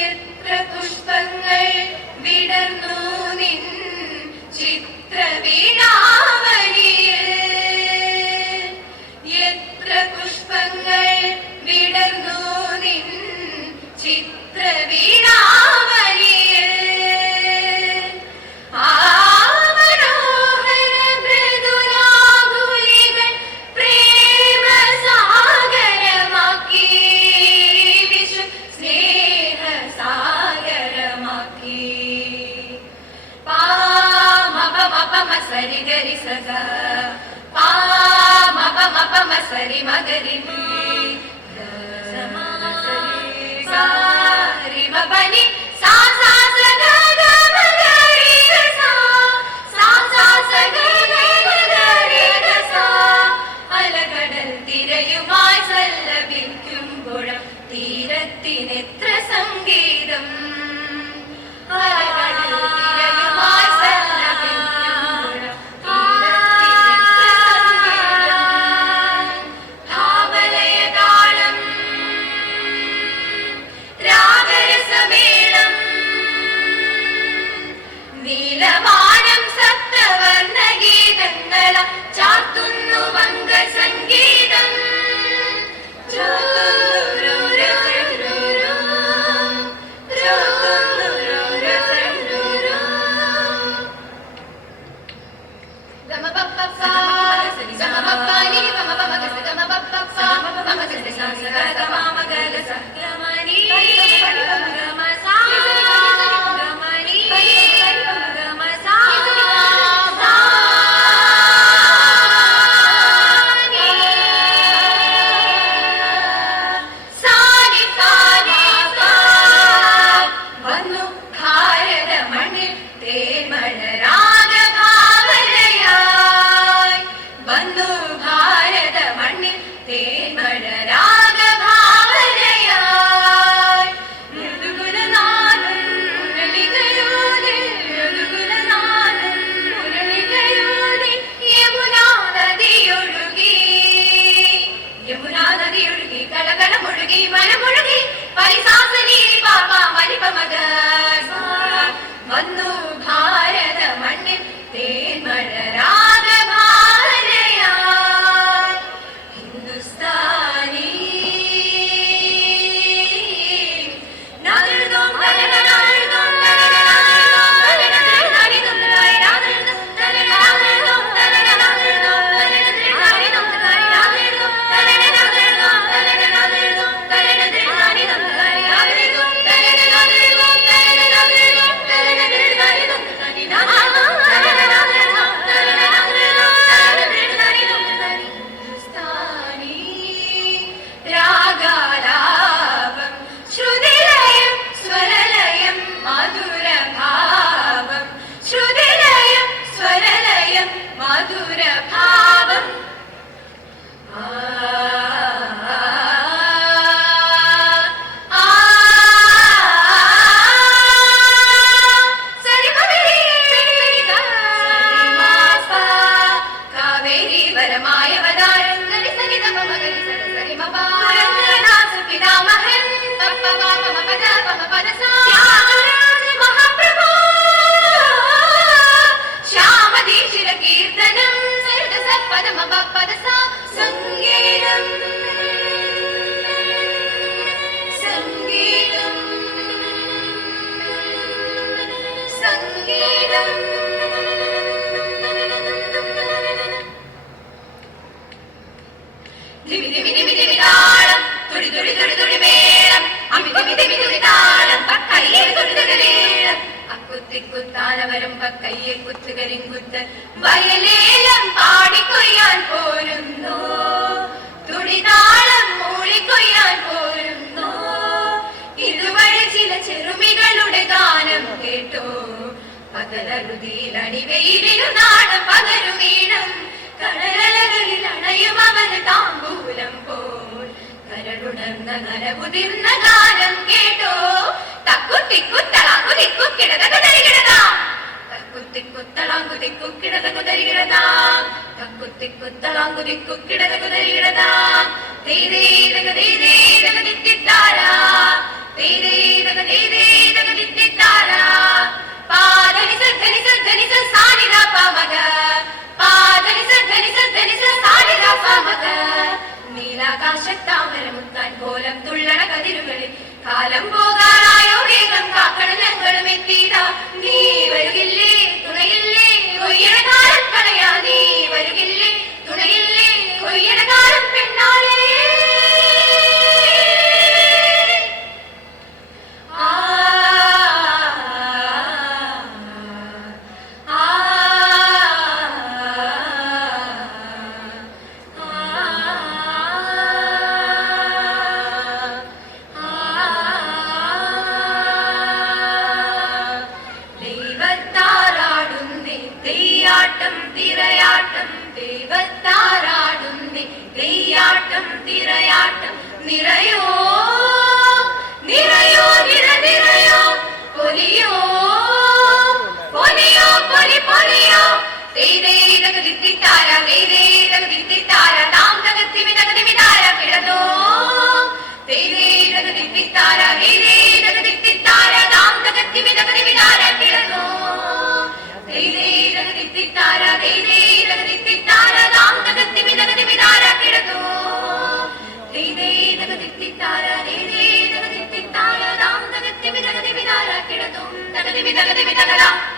എത്ര പുഷ്പങ്ങൾ വിടർന്നു നിൻ ചിത്രവീണാവലിയിൽ, എത്ര പുഷ്പങ്ങൾ വിടർന്നു നിൻ ചിത്രവീണാവലിയിൽ. సరి గరి సగ పా మ ప మ ప మ సరి మ గరి ని సా రి మ ప ని సా సా స గ గ మ గ రి గ సా సా సా స గ గ మ గ రి గ సా അലകടൽ തിരയുമായി സല്ലപിക്കുമ്പോൾ തീരത്തിനെത്ര സംഗീതം. അലകടൽ തിരയുമായി ധാവലയ കയ്യെ കുത്തുകരിങ്കുത്ത് വയലേലം പാടിക്കൊയ്യാൻ പോരുന്നു തുടിതാളം മൂളിക്കൊയ്യാൻ പോരുന്നു ഇതുവഴി ചില ചെറുമികളുടെ ഗാനം കേട്ടോ പകലറുതിയിൽ അടിവെയിലിനു നാണം പകരുമീണം കടലകളിൽ അണയും അവർ താമ്പൂലം പോൽ കരടുണർന്ന നരകുതിർന്ന ഗാനം കേട്ടോ തക്കുത്തിക്കുത്തളാങ്കുതിക്കുക്കിടതകുതരികിടതാം തക്കുത്തിക്കുത്തളാങ്കുതിക്കുക്കിടതകുതരികിടതാം തക്കുത്തിക്കുത്തളാങ്കുതിക്കുക്കിടതകുതരികിടതാം ദൈദേദകദൈദേദകദിത്തിത്താരാ ദൈദേദകദൈദേദകദിത്തിത്താരാ പാദനിസ ധനിസ ധനിസ സാനിദ പമഗ പാദനിസ ധനിസ ധനിസ സാനിദ പമഗ നീലാകാശത്താമരമുത്താൻ കോലം തുള്ളണ കതിരുകളിൽ കാലം പോകാറായോ വേഗം കാക്കടലങ്ങളും എത്തിയതാ നീ വരുകില്ലേ തുണയില്ലേ ഒയ്യണ കാലം കളയാ നീ വരുകില്ലേ തുണയില്ലേ ഒയ്യണ കാലം പെണ്ണാളേ നിറയോ നിറയോ നിറ നിറയോ പൊലിയോ പൊലിയോ പൊലി പൊലിയോ ദൈദേദകദിത്തിത്താര ദൈദേദകദിത്തിത്താര താം തകത്തിമിതകതിമിതാര കിടതോ ദൈദേദകദിത്തിത്താര ദൈദേദകദിത്തിത്താര താം തകത്തിമിതകതിമിതാര കിടതോ ദൈദേദകദിത്തിത്താര ദൈദേദകദിത്തിത്താര താം തകത്തിമിതകതിമിതാര കിടതോ കിടതും